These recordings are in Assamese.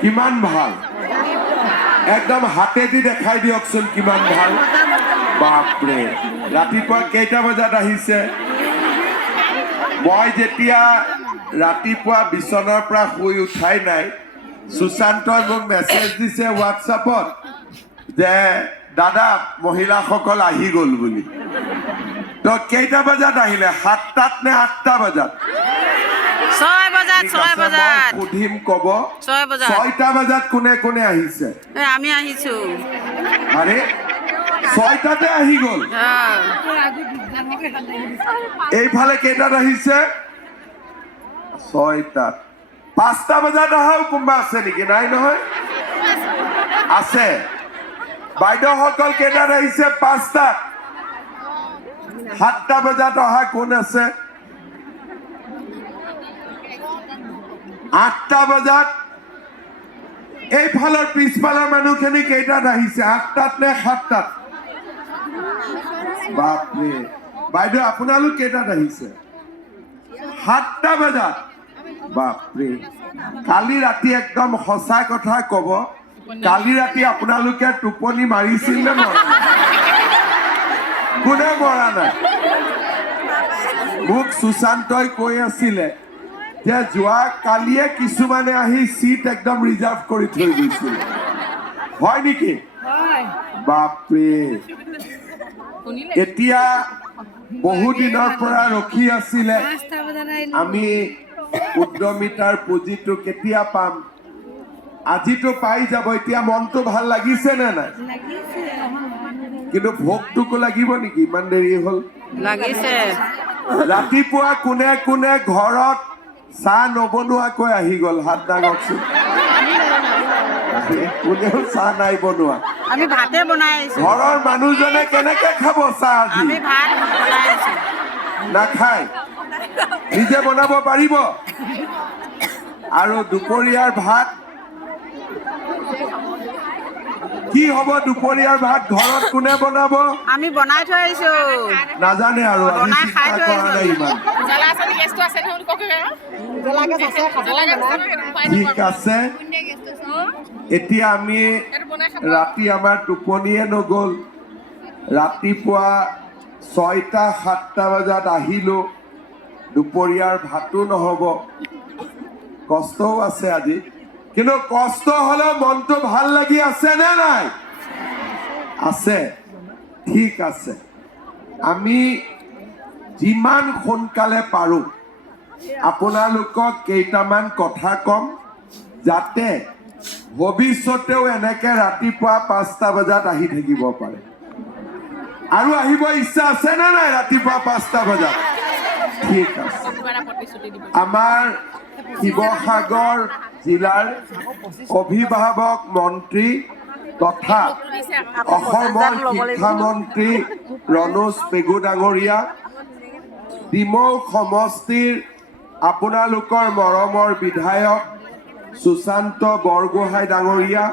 কিমান ভাল একদম হাতেদি দেখাই দিয়কচোন কিমান ভাল বাপৰে ৰাতিপুৱা কেইটা বজাত আহিছে মই যেতিয়া ৰাতিপুৱা বিছনাৰ পৰা শুই উঠাই নাই সুশান্তই মোক মেছেজ দিছে হোৱাটছআপত যে দাদা মহিলাসকল আহি গ'ল বুলি তো কেইটা বজাত আহিলে 7টাত নে 8টা বজাত 6 বজাত সুধিম ক'ব 6 বজাত 6টা বজাত কোনে কোনে আহিছে আমি আহিছো আৰে 6টাতে আহি গ'ল এইফালে কেইটাত আহিছে 6টাত 5টা বজাত অহাও কোনোবা আছে নেকি নাই নহয় আছে বাইদেউসকল কেইটাত আহিছে 5টাত 7টা বজাত অহা কোন আছে 8টা বজাত এইফালৰ পিছফালৰ মানুহখিনি কেইটাত আহিছে 8টাত নে 7টাত বাপৰে বাইদেউ আপোনালোক কেইটাত আহিছে 7টা বজাত বাপৰে কালি ৰাতি একদম সঁচা কথা ক'ব কালি ৰাতি আপোনালোকে টোপনি মাৰিছিল নে মৰা নাই কোনে মৰা নাই মোক সুশান্তই কৈ আছিলে যে যোৱা কালিয়ে কিছুমানে আহি সিট একদম ৰিজাৰ্ভ কৰি থৈ গৈছিল হয় নেকি বাপৰে এতিয়া বহু দিনৰ পৰা ৰখি আছিলে আমি উদ্যমিতাৰ পুঁজিটো কেতিয়া পাম আজিতো পাই যাব এতিয়া মনটো ভাল লাগিছে নে নাই কিন্তু ভোকটোকো লাগিব নেকি ইমান দেৰি হ'ল লাগিছে ৰাতিপুৱা কোনে কোনে ঘৰত চাহ নবনোৱাকৈ আহি গ'ল হাত দাঙকচোন কোনেও চাহ নাই বনোৱা আমি ভাতে বনাই আছো ঘৰৰ মানুহজনে কেনেকে খাব চাহ আজি আমি ভাত বনাই আছো নাখায় নিজে বনাব পাৰিব আৰু দুপৰীয়াৰ ভাত কি হ'ব দুপৰীয়াৰ ভাত ঘৰত কোনে বনাব আমি বনাই থৈ আহিছো নাজানে আৰু আমি বনাই খাই চিন্তা থৈ কৰা নাই ইমান ঠিক আছে এতিয়া আমি ৰাতি আমাৰ টোপনিয়ে নগ'ল ৰাতিপুৱা 6টা 7টা বজাত আহিলোঁ দুপৰীয়াৰ ভাতো নহ'ব কষ্টও আছে আজি কিন্তু কষ্ট হ'লেও মনটো ভাল লাগি আছে নে নাই আছে ঠিক আছে আমি যিমান সোনকালে পাৰোঁ আপোনালোকক কেইটামান কথা ক'ম যাতে ভৱিষ্যতেও এনেকৈ ৰাতিপুৱা 5টা বজাত আহি থাকিব পাৰে আৰু আহিব ইচ্ছা আছে নে নাই ৰাতিপুৱা 5টা বজাত ঠিক আছে আমাৰ শিৱসাগৰ জিলাৰ অভিভাৱক মন্ত্ৰী তথা অসমৰ শিক্ষামন্ত্ৰী ৰণোজ পেগু ডাঙৰীয়া ডিমৌ সমষ্টিৰ আপোনালোকৰ মৰমৰ বিধায়ক সুশান্ত বৰগোহাঁই ডাঙৰীয়া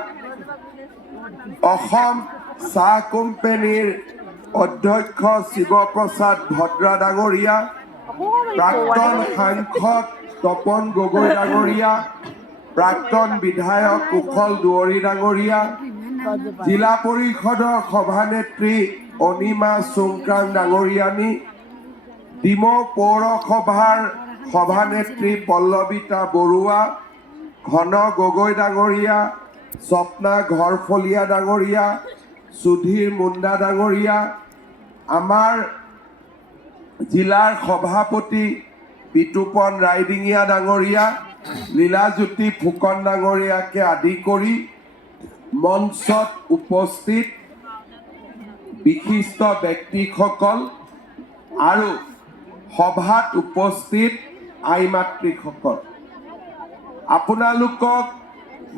অসম চাহ কোম্পানীৰ অধ্যক্ষ শিৱপ্ৰসাদ ভদ্ৰা ডাঙৰীয়া প্ৰাক্তন সাংসদ তপন গগৈ ডাঙৰীয়া প্ৰাক্তন বিধায়ক কুশল দুৱৰী ডাঙৰীয়া জিলা পৰিষদৰ সভানেত্ৰী অনিমা চুংকাং ডাঙৰীয়ানী ডিমৌ পৌৰসভাৰ সভানেত্ৰী পল্লৱিতা বৰুৱা ঘন গগৈ ডাঙৰীয়া স্বপ্না ঘৰফলীয়া ডাঙৰীয়া সুধীৰ মুণ্ডা ডাঙৰীয়া আমাৰ জিলাৰ সভাপতি বিতুপন ৰাইডিঙীয়া ডাঙৰীয়া লীলাজ্যোতি ফুকন ডাঙৰীয়াকে আদি কৰি মঞ্চত উপস্থিত বিশিষ্ট ব্যক্তিসকল আৰু সভাত উপস্থিত আই মাতৃসকল আপোনালোকক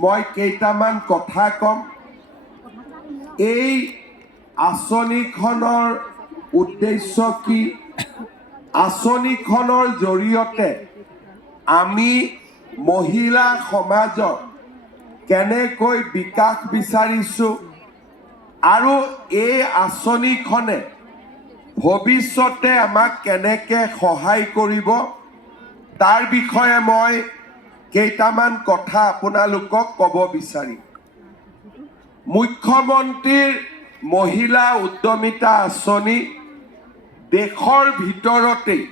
মই কেইটামান কথা ক'ম এই আঁচনিখনৰ উদ্দেশ্য কি আঁচনিখনৰ জৰিয়তে আমি মহিলা সমাজত কেনেকৈ বিকাশ বিচাৰিছোঁ আৰু এই আঁচনিখনে ভৱিষ্যতে আমাক কেনেকৈ সহায় কৰিব তাৰ বিষয়ে মই কেইটামান কথা আপোনালোকক ক'ব বিচাৰিম। মুখ্যমন্ত্ৰীৰ মহিলা উদ্যমিতা আঁচনি দেশৰ ভিতৰতেই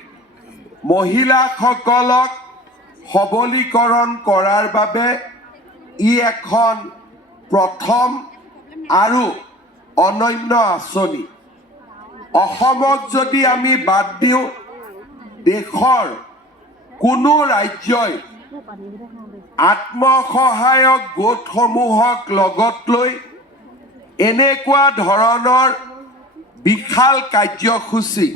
মহিলাসকলক সবলীকৰণ কৰাৰ বাবে ই এখন প্ৰথম আৰু অনন্য আঁচনি। অসমক যদি আমি বাদ দিওঁ, দেশৰ কোনো ৰাজ্যই আত্মসহায়ক গোটসমূহক লগত লৈ এনেকুৱা ধৰণৰ বিশাল কাৰ্যসূচী